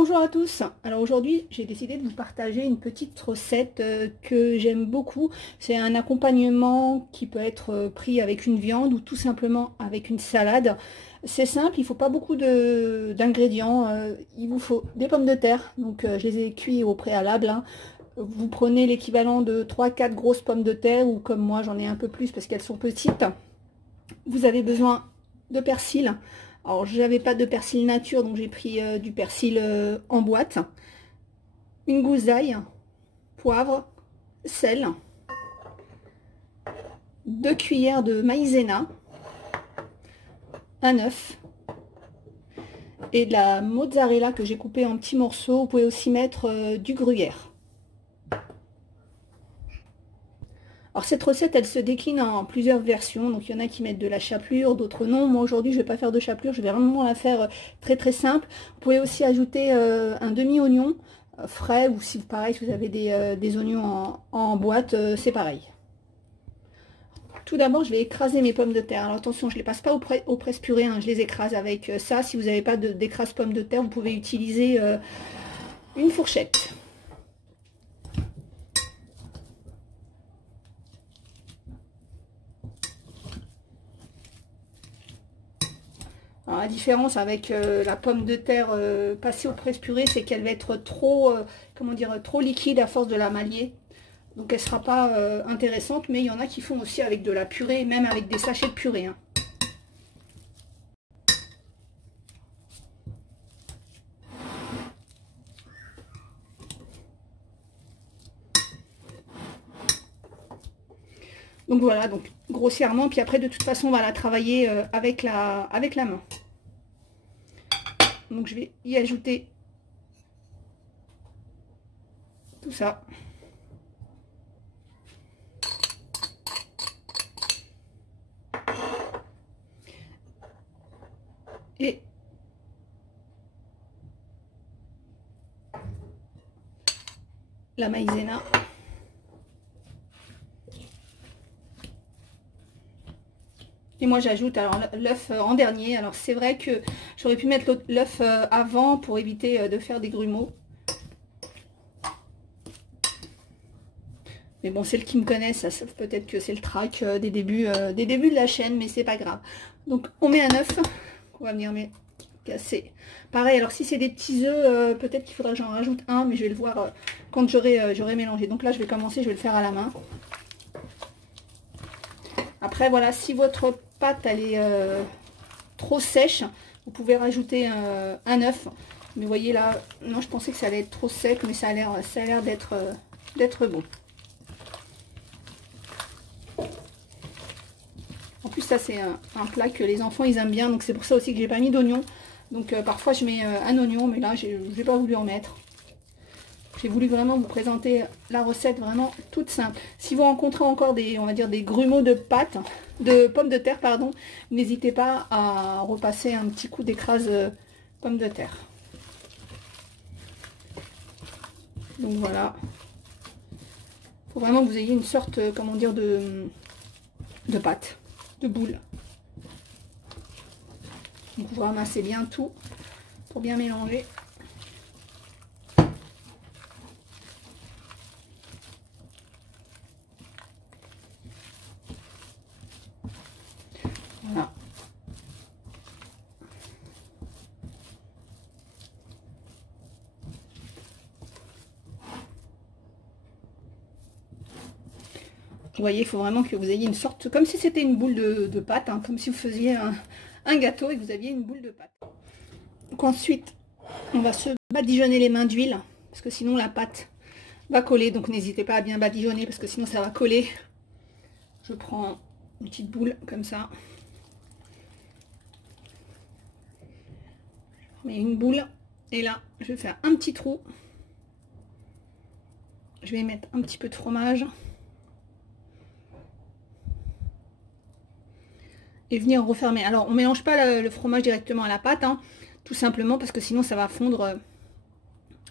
Bonjour à tous, alors aujourd'hui j'ai décidé de vous partager une petite recette que j'aime beaucoup. C'est un accompagnement qui peut être pris avec une viande ou tout simplement avec une salade. C'est simple, il ne faut pas beaucoup d'ingrédients, il vous faut des pommes de terre, donc je les ai cuits au préalable, hein. Vous prenez l'équivalent de 3-4 grosses pommes de terre ou comme moi j'en ai un peu plus parce qu'elles sont petites. Vous avez besoin de persil. Alors, j'avais pas de persil nature, donc j'ai pris du persil en boîte. Une gousse d'ail, poivre, sel, 2 cuillères de maïzena, un œuf et de la mozzarella que j'ai coupée en petits morceaux. Vous pouvez aussi mettre du gruyère. Alors cette recette, elle se décline en plusieurs versions, donc il y en a qui mettent de la chapelure, d'autres non. Moi aujourd'hui, je ne vais pas faire de chapelure, je vais vraiment la faire très simple. Vous pouvez aussi ajouter un demi-oignon frais, ou si pareil, si vous avez des oignons en boîte, c'est pareil. Tout d'abord, je vais écraser mes pommes de terre. Alors attention, je ne les passe pas au presse-purée, hein, je les écrase avec ça. Si vous n'avez pas d'écrase pommes de terre, vous pouvez utiliser une fourchette. Alors, la différence avec la pomme de terre passée au presse-purée, c'est qu'elle va être trop, comment dire, trop liquide à force de la mâiller. Donc elle ne sera pas intéressante, mais il y en a qui font aussi avec de la purée, même avec des sachets de purée, hein. Donc voilà, donc grossièrement, puis après de toute façon on va la travailler avec la main. Donc je vais y ajouter tout ça. Et la maïzena. Et moi j'ajoute alors l'œuf en dernier. Alors c'est vrai que j'aurais pu mettre l'œuf avant pour éviter de faire des grumeaux. Mais bon, celles qui me connaissent, ça savent peut-être que c'est le trac des débuts de la chaîne, mais c'est pas grave. Donc on met un œuf qu'on va venir casser. Pareil, alors si c'est des petits œufs, peut-être qu'il faudra que j'en rajoute un, mais je vais le voir quand j'aurai mélangé. Donc là je vais commencer, je vais le faire à la main. Après voilà, si votre pâte elle est trop sèche, vous pouvez rajouter un œuf. Mais vous voyez là, non, je pensais que ça allait être trop sec, mais ça a l'air d'être bon. En plus ça c'est un plat que les enfants ils aiment bien, donc c'est pour ça aussi que j'ai pas mis d'oignon. Donc parfois je mets un oignon, mais là j'ai pas voulu en mettre. J'ai voulu vraiment vous présenter la recette vraiment toute simple. Si vous rencontrez encore on va dire des grumeaux de pommes de terre, pardon, n'hésitez pas à repasser un petit coup d'écrase pommes de terre. Donc voilà. Il faut vraiment que vous ayez une sorte, comment dire, de pâte, de boule. Donc vous ramassez bien tout pour bien mélanger. Voilà. Vous voyez, il faut vraiment que vous ayez une sorte, comme si c'était une boule de pâte, hein, comme si vous faisiez un gâteau et que vous aviez une boule de pâte. Donc ensuite, on va se badigeonner les mains d'huile, parce que sinon la pâte va coller. Donc n'hésitez pas à bien badigeonner, parce que sinon ça va coller. Je prends une petite boule comme ça. Je mets une boule, et là, je vais faire un petit trou. Je vais mettre un petit peu de fromage. Et venir refermer. Alors on mélange pas le fromage directement à la pâte, hein, tout simplement parce que sinon ça va fondre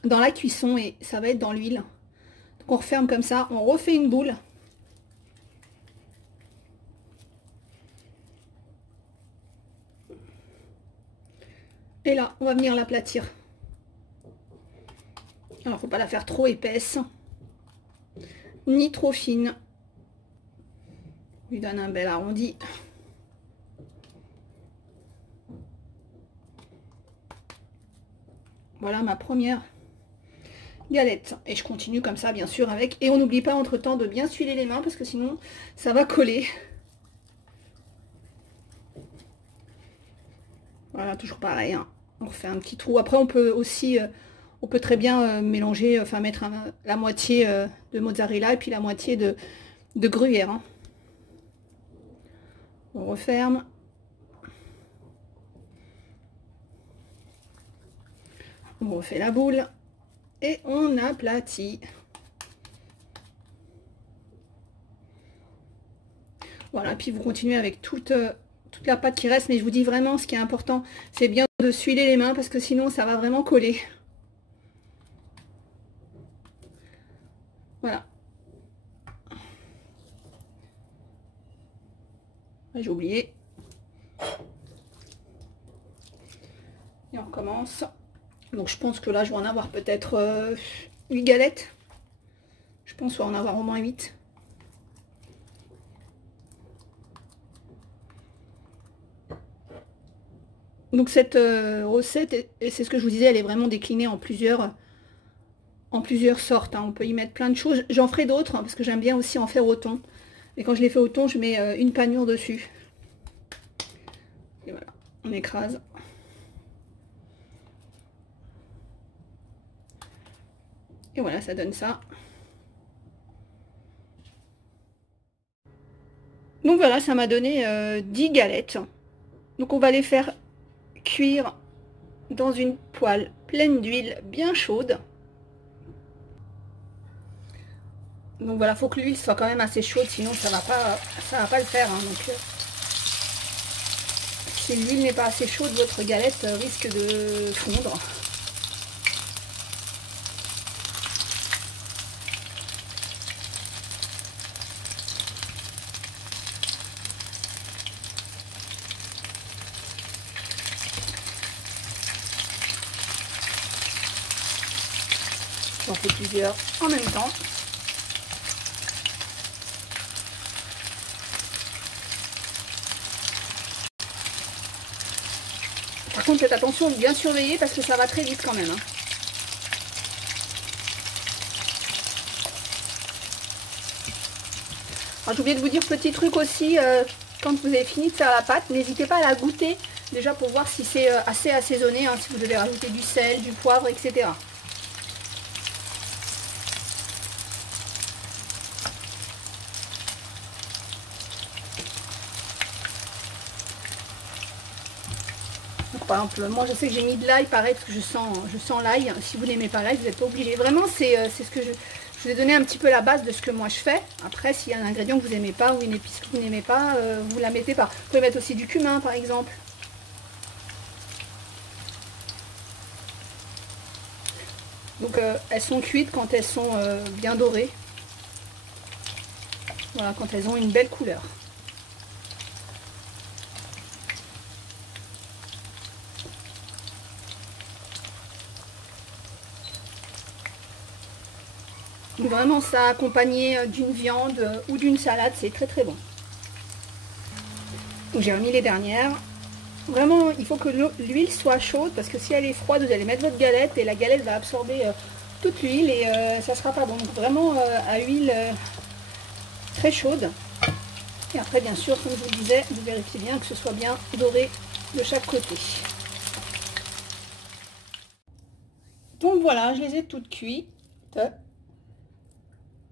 dans la cuisson et ça va être dans l'huile. Donc on referme comme ça, on refait une boule. Et là on va venir l'aplatir. Alors, faut pas la faire trop épaisse, ni trop fine. Lui donne un bel arrondi. Voilà ma première galette. Et je continue comme ça, bien sûr, avec. Et on n'oublie pas entre-temps de bien s'huiler les mains, parce que sinon, ça va coller. Voilà, toujours pareil, hein. On refait un petit trou. Après, on peut aussi, on peut très bien mélanger, enfin mettre la moitié de mozzarella et puis la moitié de gruyère, hein. On referme. On refait la boule et on aplatit. Voilà, puis vous continuez avec toute la pâte qui reste, mais je vous dis vraiment, ce qui est important, c'est bien de s'huiler les mains parce que sinon ça va vraiment coller. Voilà. J'ai oublié. Et on recommence. Donc je pense que là je vais en avoir peut-être 8 galettes. Je pense qu'on va en avoir au moins 8. Donc cette recette, et c'est ce que je vous disais, elle est vraiment déclinée en plusieurs sortes, hein. On peut y mettre plein de choses. J'en ferai d'autres, hein, parce que j'aime bien aussi en faire au thon. Et quand je les fais au thon, je mets une panure dessus. Et voilà, on écrase. Et voilà, ça donne ça. Donc voilà, ça m'a donné 10 galettes. Donc on va les faire cuire dans une poêle pleine d'huile bien chaude. Donc voilà, faut que l'huile soit quand même assez chaude, sinon ça va pas le faire, hein. Donc si l'huile n'est pas assez chaude, votre galette risque de fondre. J'en fais plusieurs en même temps. Par contre, faites attention de bien surveiller parce que ça va très vite quand même, hein. J'ai oublié de vous dire petit truc aussi, quand vous avez fini de faire la pâte, n'hésitez pas à la goûter déjà pour voir si c'est assez assaisonné, hein, si vous devez rajouter du sel, du poivre, etc. Par exemple, moi je sais que j'ai mis de l'ail, pareil, parce que je sens l'ail. Si vous n'aimez pas l'ail, vous n'êtes pas obligé. Vraiment, c'est ce que je vous ai donné un petit peu la base de ce que moi je fais. Après, s'il y a un ingrédient que vous n'aimez pas ou une épice que vous n'aimez pas, vous la mettez pas. Vous pouvez mettre aussi du cumin, par exemple. Donc, elles sont cuites quand elles sont bien dorées. Voilà, quand elles ont une belle couleur. Vraiment, ça accompagné d'une viande ou d'une salade, c'est très très bon. J'ai remis les dernières. Vraiment, il faut que l'huile soit chaude parce que si elle est froide, vous allez mettre votre galette et la galette va absorber toute l'huile et ça sera pas bon. Donc vraiment à huile très chaude. Et après, bien sûr, comme je vous le disais, vous vérifiez bien que ce soit bien doré de chaque côté. Donc voilà, je les ai toutes cuites.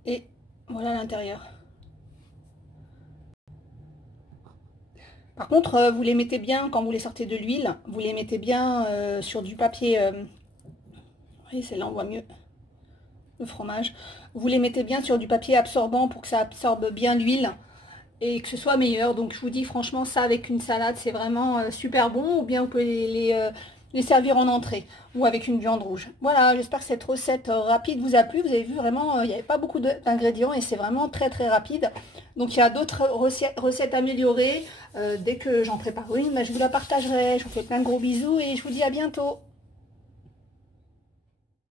Et voilà l'intérieur. Par contre, vous les mettez bien, quand vous les sortez de l'huile, vous les mettez bien sur du papier. Vous voyez, celle-là, on voit mieux le fromage. Vous les mettez bien sur du papier absorbant pour que ça absorbe bien l'huile et que ce soit meilleur. Donc, je vous dis, franchement, ça avec une salade, c'est vraiment super bon. Ou bien vous pouvez les servir en entrée ou avec une viande rouge. Voilà, j'espère que cette recette rapide vous a plu. Vous avez vu, vraiment, il n'y avait pas beaucoup d'ingrédients et c'est vraiment très très rapide. Donc il y a d'autres recettes améliorées. Dès que j'en prépare une, je vous la partagerai. Je vous fais plein de gros bisous et je vous dis à bientôt.